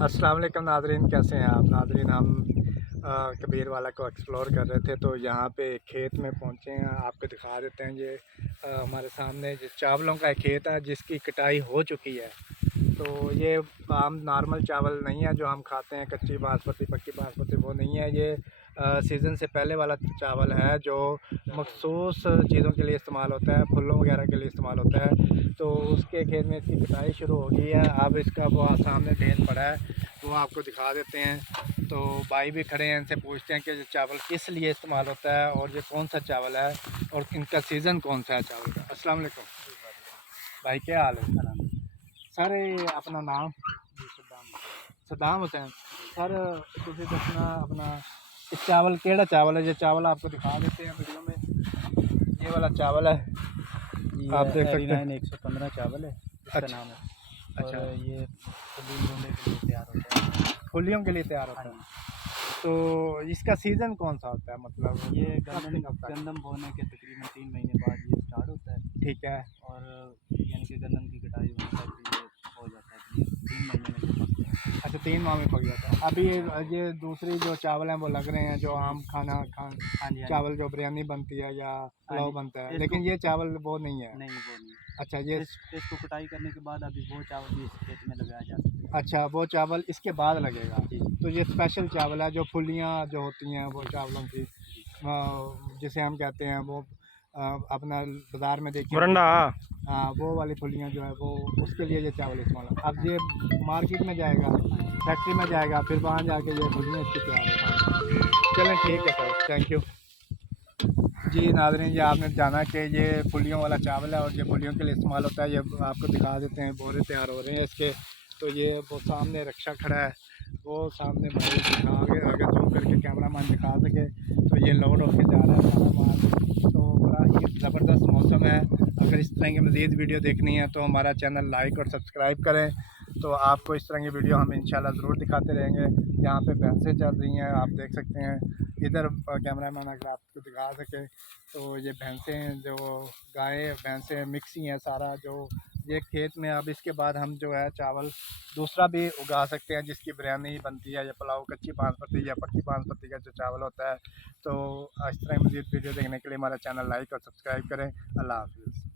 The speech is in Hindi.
अस्सलाम वालेकुम नाज़रीन, कैसे हैं आप नाज़रीन। हम कबीर वाला को एक्सप्लोर कर रहे थे तो यहाँ पे खेत में पहुँचे हैं। आपको दिखा देते हैं। ये हमारे सामने जो चावलों का एक खेत है जिसकी कटाई हो चुकी है। तो ये आम नॉर्मल चावल नहीं है जो हम खाते हैं, कच्ची बासमती पक्की बासमती, वो नहीं है। ये सीज़न से पहले वाला चावल है जो मखसूस चीज़ों के लिए इस्तेमाल होता है, फूलों वगैरह के लिए इस्तेमाल होता है। तो उसके खेत में इसकी कटाई शुरू हो गई है। अब इसका वो सामने ढेर पड़ा है, वो आपको दिखा देते हैं। तो भाई भी खड़े हैं, इनसे पूछते हैं कि ये चावल किस लिए इस्तेमाल होता है और ये कौन सा चावल है और इनका सीज़न कौन सा है चावल का। अस्सलाम वालेकुम भाई, क्या हाल है सर? ये अपना नाम? सद्दाम हुसैन सर। तुझे दसना अपना चावल केड़ा चावल है? ये चावल आपको दिखा देते हैं वीडियो में। ये वाला चावल है, आप देख सकते हैं। 115 चावल है इसका अच्छा नाम है। अच्छा, और ये फुली ढूंढने के लिए तैयार होता है। फुलियों के लिए तैयार होता है। तो इसका सीज़न कौन सा होता है? मतलब ये कब से कब तक? गंदम बोने के तकरीबन 3 महीने बाद ये स्टार्ट होता है। ठीक है। और यानी कि गंदम की कटाई होने तक ये हो जाता है, करीब 3 महीने में ये पकता है। अच्छा, 3 माह में पक जाता है। अभी ये दूसरी जो चावल हैं वो लग रहे हैं जो आम खाना हाँ जी, हाँ चावल जो बिरयानी बनती है या पुलाव जी। बनता है, इसको लेकिन ये चावल वो नहीं है। नहीं, वो नहीं। अच्छा ये इसको कटाई करने के बाद अभी वो चावल भी इस खेत में लगाया जा सकता अच्छा, वो चावल इसके बाद लगेगा। है। जी तो ये स्पेशल चावल है जो फुलियाँ जो होती हैं वो चावलों की, जिसे हम कहते हैं वो अपना बाज़ार में देखिए मुरंडा। हाँ, वो वाली फुलियाँ जो है वो उसके लिए ये चावल इस्तेमाल है। अब ये मार्केट में जाएगा, फैक्ट्री में जाएगा, फिर वहाँ जाके ये फुलियाँ इसकी तैयार होगी। चलें ठीक है सर, थैंक यू। जी नाज़रीन, ये आपने जाना कि ये फुलियों वाला चावल है और ये फुलियों के लिए इस्तेमाल होता है। ये आपको दिखा देते हैं, बोरे तैयार हो रहे हैं इसके। तो ये वो सामने रक्षा खड़ा है, वो सामने भाई दिखा आगे आगे जूम करके कैमरा मैन दिखा सके। तो ये लोड होके जा रहा है सारा माल। तो बड़ा ही ज़बरदस्त मौसम है। अगर इस तरह की मज़ीद वीडियो देखनी है तो हमारा चैनल लाइक और सब्सक्राइब करें। तो आपको इस तरह की वीडियो हम इंशाल्लाह ज़रूर दिखाते रहेंगे। यहाँ पे भैंसें चल रही हैं, आप देख सकते हैं। इधर कैमरा मैन अगर आपको दिखा सके तो ये भैंसें जो गाय भैंसें मिक्स ही हैं सारा जो ये खेत में। अब इसके बाद हम जो है चावल दूसरा भी उगा सकते हैं जिसकी बिरयानी बनती है या पुलाव, कच्ची बासमती या पक्की बासमती का जो चावल होता है। तो इस तरह मज़ीद वीडियो देखने के लिए हमारा चैनल लाइक और सब्सक्राइब करें। अल्लाह हाफ़िज़।